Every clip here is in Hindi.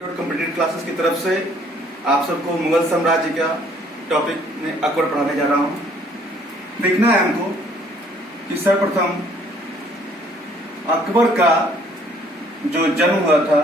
कंप्यूटर क्लासेस की तरफ से आप सबको मुगल साम्राज्य का टॉपिक में अकबर पढ़ाने जा रहा हूं। देखना है हमको कि सर्वप्रथम अकबर का जो जन्म हुआ था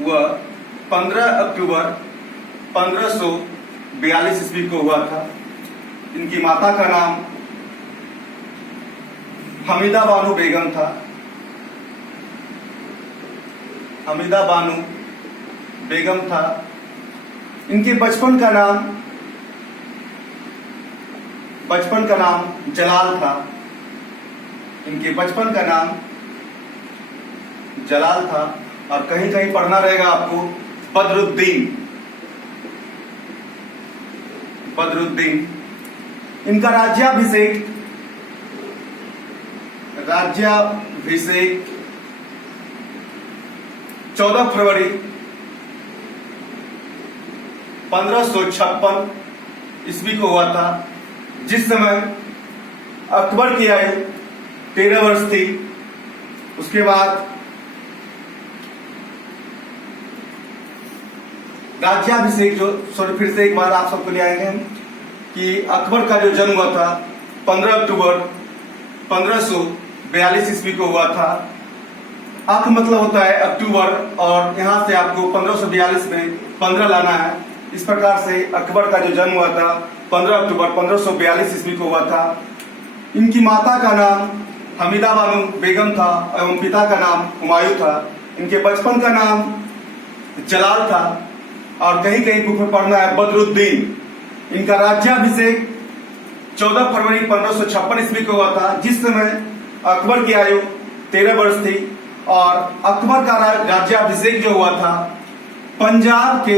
वह 15 अक्टूबर 1542 ईस्वी को हुआ था। इनकी माता का नाम हमीदा बानो बेगम था। हमीदा बानो बेगम था। इनके बचपन का नाम जलाल था। इनके बचपन का नाम जलाल था और कहीं कहीं पढ़ना रहेगा आपको बदरुद्दीन। इनका राज्याभिषेक 14 फरवरी 1556 ईस्वी को हुआ था, जिस समय अकबर की आयु 13 वर्ष थी। उसके बाद राज्याभिषेक फिर से एक बार आप सबको ले आएंगे हम कि अकबर का जो जन्म हुआ था 15 अक्टूबर 1542 ईस्वी को हुआ था। अक मतलब होता है अक्टूबर और यहां से आपको 1542 में 15 लाना है। इस प्रकार से अकबर का जो जन्म हुआ था 15 अक्टूबर 1542 ईस्वी को हुआ था। इनकी माता का नाम हमीदा बानो बेगम था एवं पिता का नाम हुमायूं था। इनके बचपन का नाम जलाल था और कहीं कहीं बुक में पढ़ना है बदरुद्दीन। इनका राज्याभिषेक 14 फरवरी 1556 ईस्वी को हुआ था, जिस समय अकबर की आयु 13 वर्ष थी। और अकबर का राज्याभिषेक जो हुआ था पंजाब के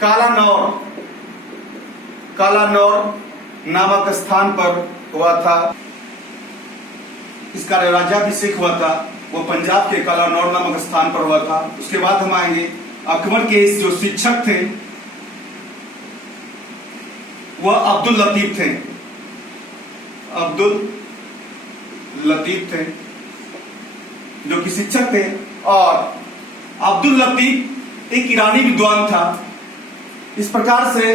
कालानौर नामक स्थान पर हुआ था। इसका राज्याभिषेक हुआ था वो पंजाब के कालानौर नामक स्थान पर हुआ था। उसके बाद हम आएंगे अकबर के जो शिक्षक थे वह अब्दुल लतीफ थे जो कि शिक्षक थे। और अब्दुल लतीफ एक ईरानी विद्वान था। इस प्रकार से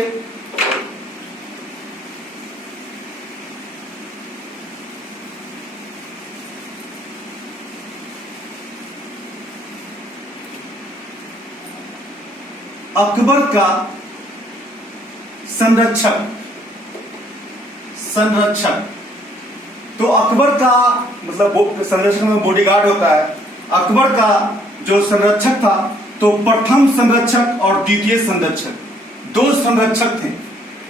अकबर का संरक्षक तो अकबर का मतलब संरक्षक में बॉडीगार्ड होता है। अकबर का जो संरक्षक था तो प्रथम संरक्षक और द्वितीय संरक्षक, दो संरक्षक थे।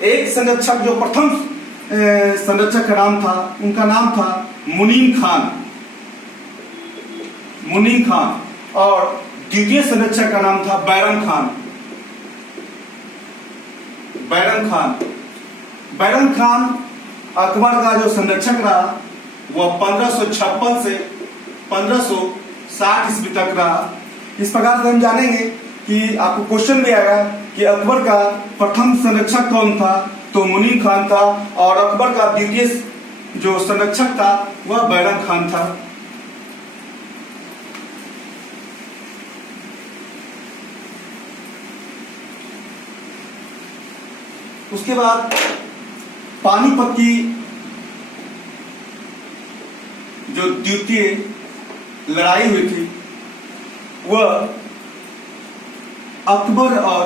एक संरक्षक जो प्रथम संरक्षक का नाम था, उनका नाम था मुनीम खान और द्वितीय संरक्षक का नाम था बैरम खान अकबर का जो संरक्षक रहा वह 1556 से 1560 ईस्वी तक रहा। इस प्रकार से हम जानेंगे कि आपको क्वेश्चन भी आएगा कि अकबर का प्रथम संरक्षक कौन था, तो मुनीम खान था और अकबर का द्वितीय जो संरक्षक था वह बैरम खान था। उसके बाद पानीपत की जो द्वितीय लड़ाई हुई थी वह अकबर और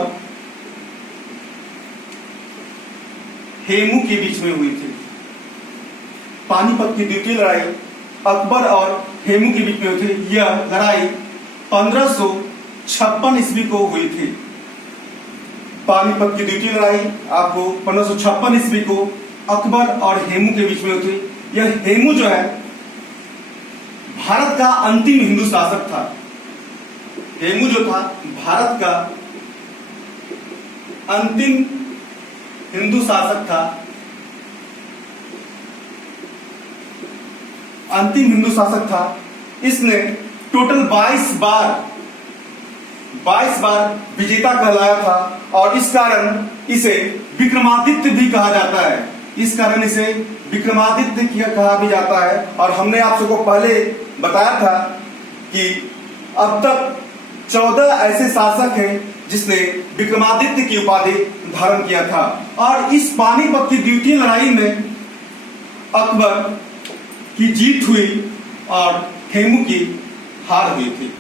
हेमू के बीच में हुई थी। पानीपत की द्वितीय लड़ाई अकबर और हेमू के बीच में हुई थी। यह लड़ाई 1556 ईस्वी को हुई थी। पानीपत की द्वितीय लड़ाई आपको 1556 ईस्वी को अकबर और हेमू के बीच में हुई थी। यह हेमू जो है भारत का अंतिम हिंदू शासक था। हेमू जो था भारत का अंतिम हिंदू शासक था। इसने टोटल 22 बार विजेता कहलाया था और इस कारण इसे विक्रमादित्य भी कहा जाता है। इस कारण इसे विक्रमादित्य कहा भी जाता है। और हमने आप सबको पहले बताया था कि कि अब तक 14 ऐसे शासक हैं जिसने विक्रमादित्य की उपाधि धारण किया था। और इस पानीपत की द्वितीय लड़ाई में अकबर की जीत हुई और खेमू की हार हुई थी।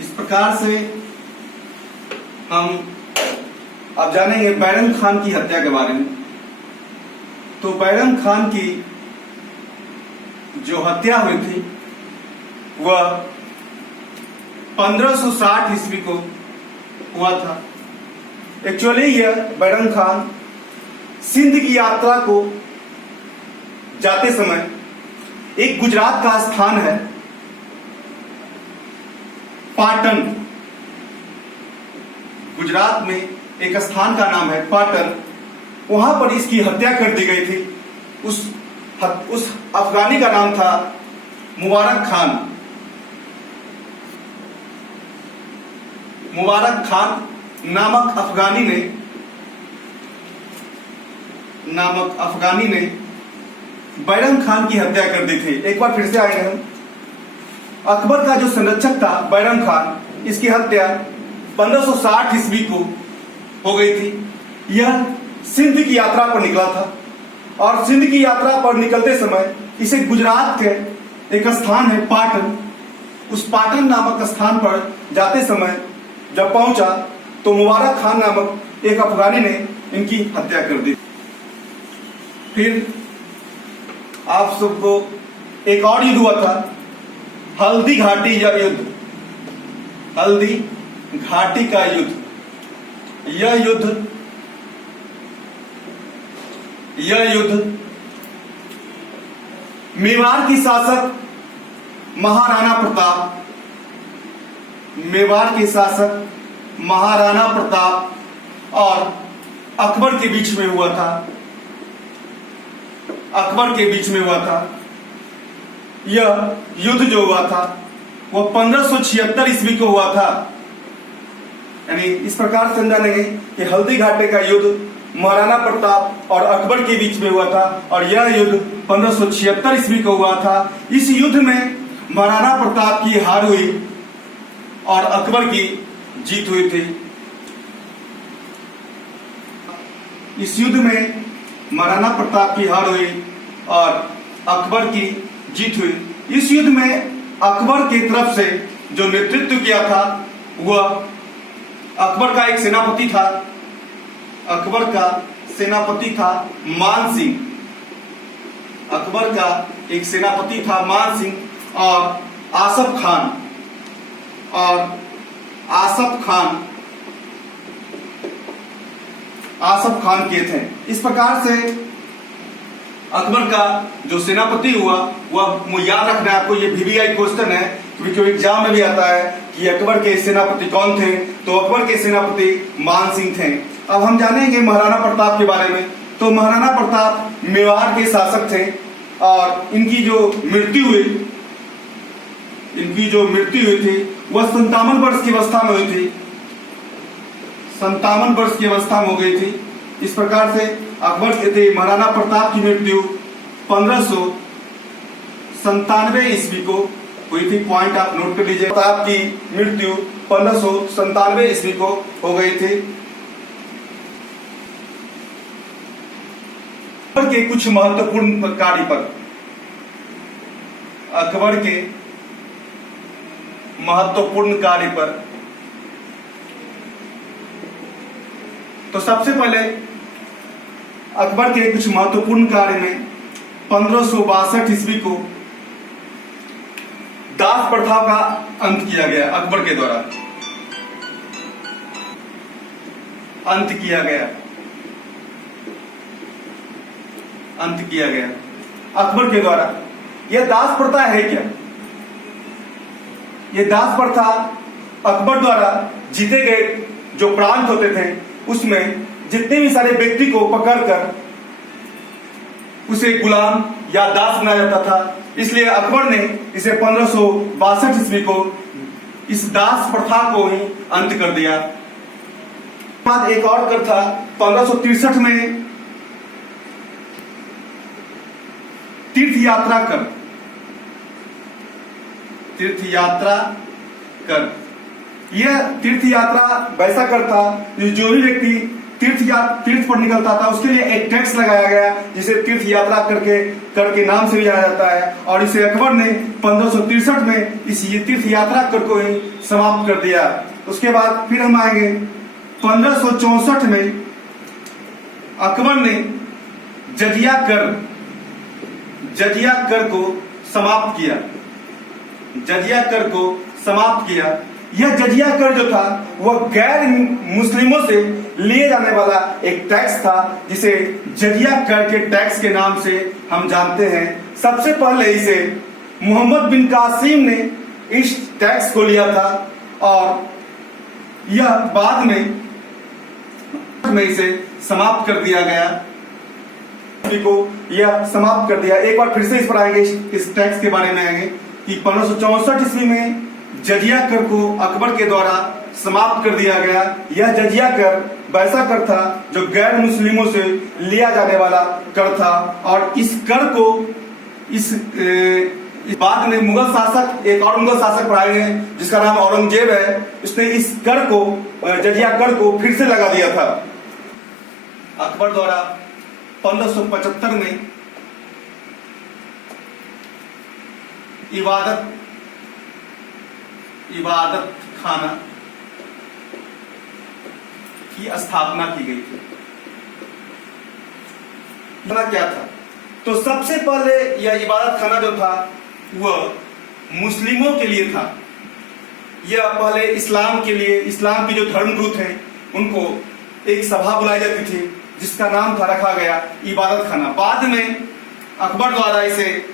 इस प्रकार से हम अब जानेंगे बैरम खान की हत्या के बारे में। तो बैरम खान की जो हत्या हुई थी वह 1560 ईस्वी को हुआ था। एक्चुअली यह बैरम खान सिंध की यात्रा को जाते समय एक गुजरात का स्थान है पाटन, गुजरात में एक स्थान का नाम है पाटन, वहां पर इसकी हत्या कर दी गई थी। उस अफगानी का नाम था मुबारक खान। मुबारक खान नामक अफगानी ने बैरम खान की हत्या कर दी थी। एक बार फिर से आएंगे हम। अकबर का जो संरक्षक था बैरम खान, इसकी हत्या 1560 ईस्वी को हो गई थी। यह सिंध की यात्रा पर निकला था और सिंध की यात्रा पर निकलते समय इसे गुजरात के एक स्थान है पाटन, उस पाटन नामक स्थान पर जाते समय जब पहुंचा तो मुबारक खान नामक एक अफगानी ने इनकी हत्या कर दी। फिर आप सबको एक और युद्ध हुआ था, हल्दी घाटी या युद्ध, हल्दी घाटी का युद्ध। यह युद्ध मेवाड़ की शासक महाराणा प्रताप और अकबर के बीच में हुआ था। यह युद्ध जो हुआ था वह 1576 ईस्वी को हुआ था। यानी इस प्रकार से जानेंगे कि हल्दी घाटी का युद्ध महाराणा प्रताप और अकबर के बीच में हुआ था और यह युद्ध 1576 ईस्वी को हुआ था। इस युद्ध में महाराणा प्रताप की हार हुई और अकबर की जीत हुई थी। इस युद्ध में महाराणा प्रताप की हार हुई और अकबर की जीत हुई। इस युद्ध में अकबर की तरफ से जो नेतृत्व किया था वह अकबर का एक सेनापति था। अकबर का सेनापति था मान सिंह। अकबर का एक सेनापति था मान सिंह और आसफ खान के थे। इस प्रकार से अकबर का जो सेनापति हुआ वह याद रखना है आपको, ये VVI क्वेश्चन है क्योंकि एग्जाम में भी आता है कि अकबर के सेनापति कौन थे। तो अकबर के सेनापति मान सिंह थे। अब हम जानेंगे महाराणा प्रताप के बारे में। तो महाराणा प्रताप मेवाड़ के शासक थे और इनकी जो मृत्यु हुई थी वह 57 वर्ष की अवस्था में हुई थी। 57 वर्ष की अवस्था में हो गई थी। इस प्रकार से अकबर के थे महाराणा प्रताप की मृत्यु 1597 ईस्वी को हुई थी। पॉइंट आप नोट कर लीजिए। प्रताप की मृत्यु 1597 ईस्वी को हो गई थी। अकबर के कुछ महत्वपूर्ण कार्य पर, अकबर के महत्वपूर्ण कार्य पर तो सबसे पहले अकबर के कुछ महत्वपूर्ण कार्य में 1562 ईस्वी को दास प्रथा का अंत किया गया। अकबर के द्वारा अंत किया गया अकबर के द्वारा। यह दास प्रथा है क्या? यह दास प्रथा अकबर द्वारा जीते गए जो प्रांत होते थे उसमें जितने भी सारे व्यक्ति को पकड़कर उसे गुलाम या दास बनाया जाता था। इसलिए अकबर ने इसे 1562 ईस्वी को इस दास प्रथा को ही अंत कर दिया। बाद एक और कर था 1563 में तीर्थ यात्रा कर तीर्थ यात्रा कर। यह तीर्थ यात्रा वैसा कर था जो भी व्यक्ति तीर्थ पर निकलता था उसके लिए एक टैक्स लगाया गया, जिसे तीर्थ यात्रा करके नाम से भी जाना जाता है। और इसे अकबर ने 1563 में इस तीर्थ यात्रा कर को ही समाप्त कर दिया। उसके बाद फिर हम आएंगे 1564 में अकबर ने जजिया कर को समाप्त किया। जजिया कर को समाप्त किया। यह जजिया कर जो था वह गैर मुस्लिमों से लिए जाने वाला एक टैक्स था, जिसे जजिया कर के टैक्स के नाम से हम जानते हैं। सबसे पहले इसे मोहम्मद बिन कासिम ने इस टैक्स को लिया था और यह बाद में इसे समाप्त कर दिया गया को यह समाप्त कर दिया। एक बार फिर से इस पर आएंगे, इस टैक्स के बारे में आएंगे कि 1564 ईस्वी में जजिया कर को अकबर के द्वारा समाप्त कर दिया गया। यह जजिया कर वैसा कर था जो गैर मुस्लिमों से लिया जाने वाला कर था। और इस कर को इस बाद में मुगल शासक, एक और मुगल शासक आए हैं जिसका नाम औरंगजेब है, उसने इस कर को, जजिया कर को फिर से लगा दिया था। अकबर द्वारा 1575 में इबादत खाना की स्थापना की गई थी। क्या था? तो सबसे पहले यह इबादत खाना जो था वह मुस्लिमों के लिए था। यह पहले इस्लाम के लिए, इस्लाम के जो धर्मगुरु थे उनको एक सभा बुलाई जाती थी जिसका नाम था, रखा गया इबादत खाना। बाद में अकबर द्वारा इसे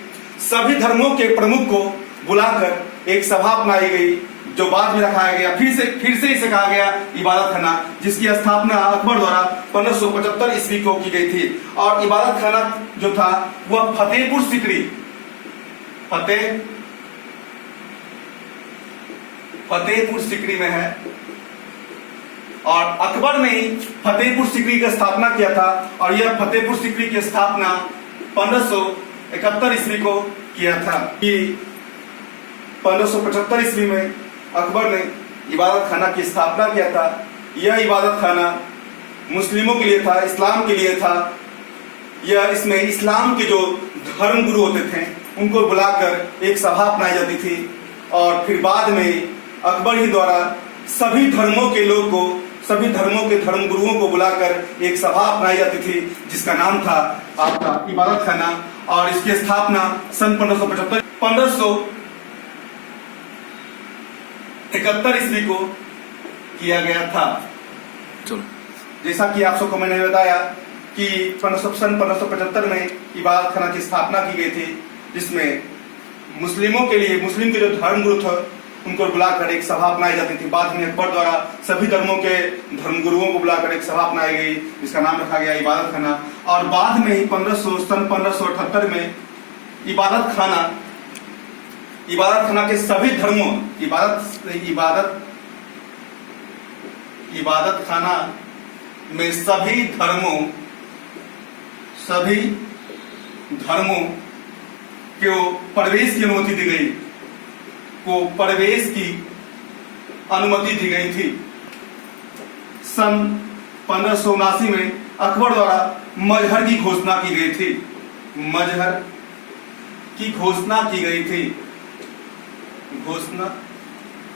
सभी धर्मों के प्रमुख को बुलाकर एक सभा अपनाई गई, जो बाद में रखाया गया। फिर से इसे कहा गया इबादत खाना, जिसकी स्थापना अकबर द्वारा 1575 ईस्वी को की गई थी। और इबादत खाना जो था वह फतेहपुर सिकरी में है। और अकबर ने ही फतेहपुर सिकरी की स्थापना किया था। और यह फतेहपुर सिकरी की स्थापना 1571 ईस्वी को किया था। कि 1575 ईस्वी में अकबर ने इबादत खाना की स्थापना किया था। यह इबादत खाना मुस्लिमों के लिए था, इस्लाम के लिए था। इसमें इस्लाम के जो धर्म गुरु होते थे उनको बुलाकर एक सभा अपनाई जाती थी। और फिर बाद में अकबर ही द्वारा सभी धर्मों के लोग को, सभी धर्मों के धर्म गुरुओं को बुलाकर एक सभा अपनाई जाती थी जिसका नाम था आपका इबादत खाना। और इसकी स्थापना सन 1571 ईस्वी को किया गया था। जैसा कि आप सबको मैंने बताया कि सन 1575 में इबादत खाना की स्थापना की गई थी, जिसमें मुस्लिमों के लिए, मुस्लिम के जो धर्म गुरु थे उनको बुलाकर एक सभा अपनाई जाती थी। बाद में अकबर द्वारा सभी धर्मों के धर्म गुरुओं को बुलाकर एक सभा अपनाई गई जिसका नाम रखा गया इबादत खाना। और बाद में ही सन 1578 में इबादत खाना के सभी धर्मों, इबादत खाना में सभी धर्मों को प्रवेश की अनुमति दी गई, थी। सन 1579 में अकबर द्वारा मजहर की घोषणा की गई थी। घोषणा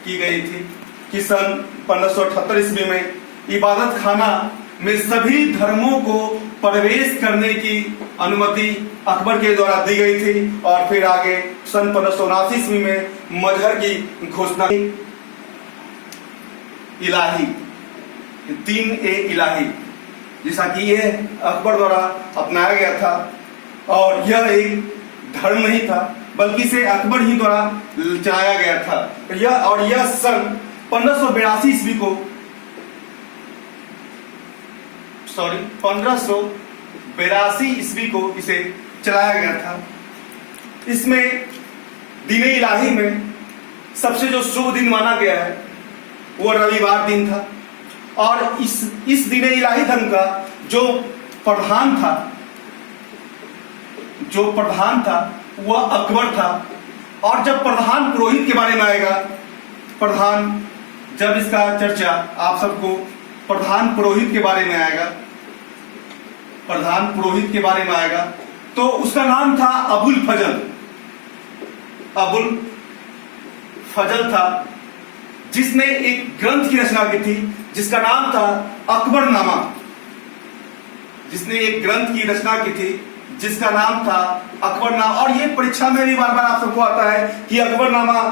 की गई थी कि सन 1578 ईस्वी में इबादत खाना में सभी धर्मों को प्रवेश करने की अनुमति अकबर के द्वारा दी गई थी। और फिर आगे सन 1579 ईस्वी में मजहर की घोषणा, इलाही, 3A इलाही, जैसा कि यह अकबर द्वारा अपनाया गया था। और यह एक धर्म नहीं था बल्कि इसे अकबर ही द्वारा चलाया गया था। यह सन 1582 ईस्वी को 1582 ईस्वी को इसे चलाया गया था। इसमें दीन इलाही में सबसे जो शुभ दिन माना गया है वो रविवार दिन था। और इस दीन इलाही धर्म का जो प्रधान था वह अकबर था। और जब प्रधान पुरोहित के बारे में आएगा, प्रधान, जब इसका चर्चा आप सबको प्रधान पुरोहित के बारे में आएगा, प्रधान पुरोहित के बारे में आएगा, तो उसका नाम था अबुल फजल। अबुल फजल था, जिसने एक ग्रंथ की रचना की थी जिसका नाम था अकबरनामा। जिसने एक ग्रंथ की रचना की थी जिसका नाम था अकबरनामा। और ये परीक्षा में भी बार बार आप सबको आता है कि अकबरनामा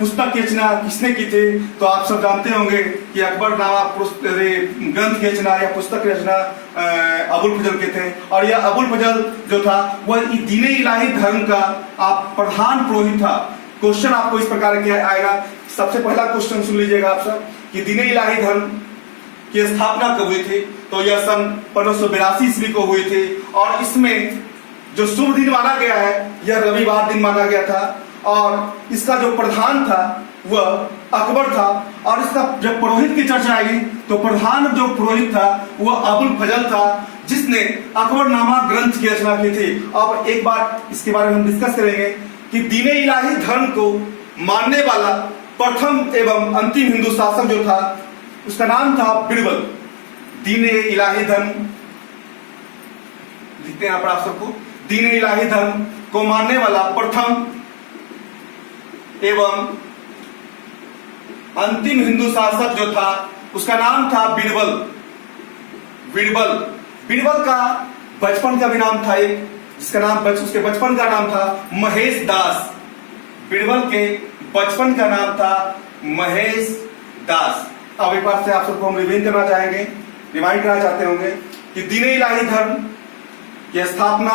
पुस्तक की रचना किसने की थी। तो आप सब जानते होंगे कि अकबरनामा ग्रंथ की रचना या पुस्तक की रचना अबुल फजल के थे। और यह अबुल फजल जो था वह दीन इलाही धर्म का आप प्रधान पुरोहित था। क्वेश्चन आपको इस प्रकार के आएगा। सबसे पहला क्वेश्चन सुन लीजिएगा आप सब कि दीन इलाही धर्म की स्थापना कब हुई थी। तो यह सन 1582 ईस्वी को हुई थी। और इसमें जो शुभ दिन माना गया है यह रविवार दिन माना गया था। और इसका जो प्रधान था वह अकबर था। और इसका जब पुरोहित की चर्चा आई तो प्रधान जो पुरोहित था वह अबुल फजल था, जिसने अकबरनामा ग्रंथ की रचना की थी। अब एक बार इसके बारे में हम डिस्कस करेंगे कि दीन इलाही धर्म को मानने वाला प्रथम एवं अंतिम हिंदू शासक जो था उसका नाम था बीरबल। दीन इलाही धर्म लिखते हैं यहां पर आप सबको, दीन इलाही धर्म को मानने वाला प्रथम एवं अंतिम हिंदू शासक जो था उसका नाम था बीरबल। बीरबल, बीरबल का बचपन का भी नाम था एक, जिसका नाम उसके बचपन का नाम था महेश दास। बीरबल के बचपन का नाम था महेश दास। अब एक बार से आप सबको हम रिवाइंड करना चाहेंगे, रिवाइंड करना चाहते होंगे कि दीन इलाही धर्म की स्थापना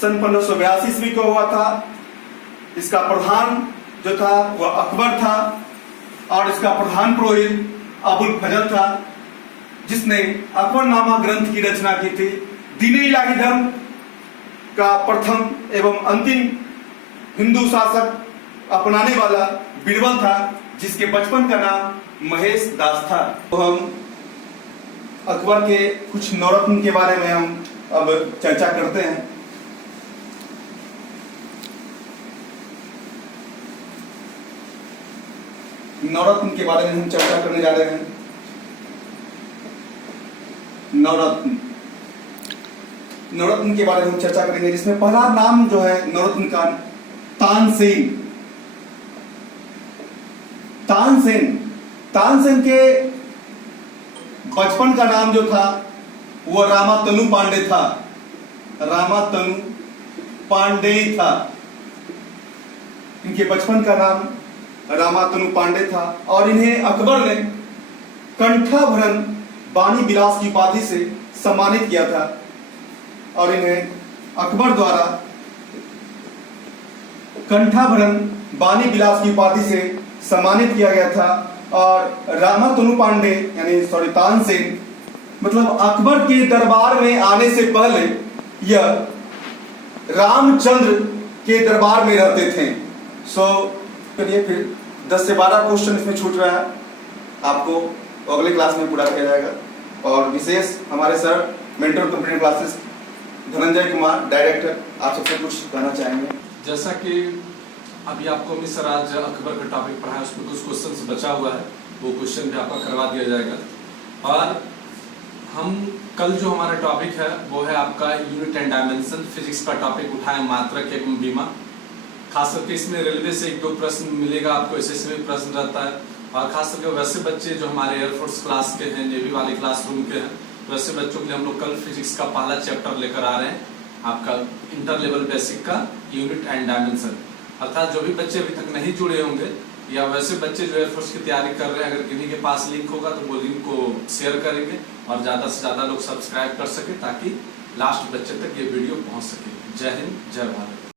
सन 1582 ईस्वी को हुआ था। इसका प्रधान जो था वह अकबर था और इसका प्रधान पुरोहित अबुल फजल था, जिसने अकबरनामा ग्रंथ की रचना की थी। दीन इलाही धर्म का प्रथम एवं अंतिम हिंदू शासक अपनाने वाला बीरबल था, जिसके बचपन का नाम महेश दास था। तो हम अकबर के कुछ नवरत्न के बारे में हम अब चर्चा करते हैं। नवरत्न के बारे में हम चर्चा करने जा रहे हैं। नवरत्न, नवरत्न के बारे में हम चर्चा करेंगे, जिसमें पहला नाम जो है नवरत्न का तानसेन। तानसेन, तानसेन के बचपन का नाम जो था वह रामातनु पांडे था। रामातनु पांडे था। इनके बचपन का नाम रामातनु पांडे था। और इन्हें अकबर ने कंठाभरण बानी बिलास की उपाधि से सम्मानित किया था। और इन्हें अकबर द्वारा कंठाभरण बानी बिलास की उपाधि से सम्मानित किया गया था। और रामातनु पांडे यानी तानसेन मतलब अकबर के दरबार में आने से पहले यह रामचंद्र के दरबार में रहते थे। चलिए फिर 10 से 12 क्वेश्चन इसमें छूट रहा है, आपको अगले क्लास में पूरा किया जाएगा। और विशेष हमारे sir mentor computer classes Dhananjay Kumar director आप सबसे कुछ कहना चाहेंगे। जैसा कि अभी आपको मिस्र आज अकबर का टॉपिक पढ़ा है, उसमें कुछ क्वेश्चन बचा हुआ है, वो क्वेश्चन भी आपका करवा दिया जाएगा। और हम कल जो हमारा टॉपिक है वो है आपका यूनिट एंड डायमेंशन, फिजिक्स का टॉपिक उठाएं, मात्रक एवं बीमा। खास करके इसमें रेलवे से 1-2 प्रश्न मिलेगा आपको, एसएससी में प्रश्न रहता है। और खास करके वैसे बच्चे जो हमारे एयरफोर्स क्लास के हैं, नेवी वाले क्लासरूम के हैं, वैसे बच्चों के लिए हम लोग कल फिजिक्स का पहला चैप्टर लेकर आ रहे हैं, आपका इंटर लेवल बेसिक का यूनिट एंड डायमेंशन। अर्थात जो भी बच्चे अभी तक नहीं जुड़े होंगे या वैसे बच्चे जो एयरफोर्स की तैयारी कर रहे हैं, अगर किन्हीं के पास लिंक होगा तो वो लिंक को शेयर करेंगे और ज़्यादा से ज़्यादा लोग सब्सक्राइब कर सके, ताकि लास्ट बच्चे तक ये वीडियो पहुंच सके। जय हिंद, जय भारत।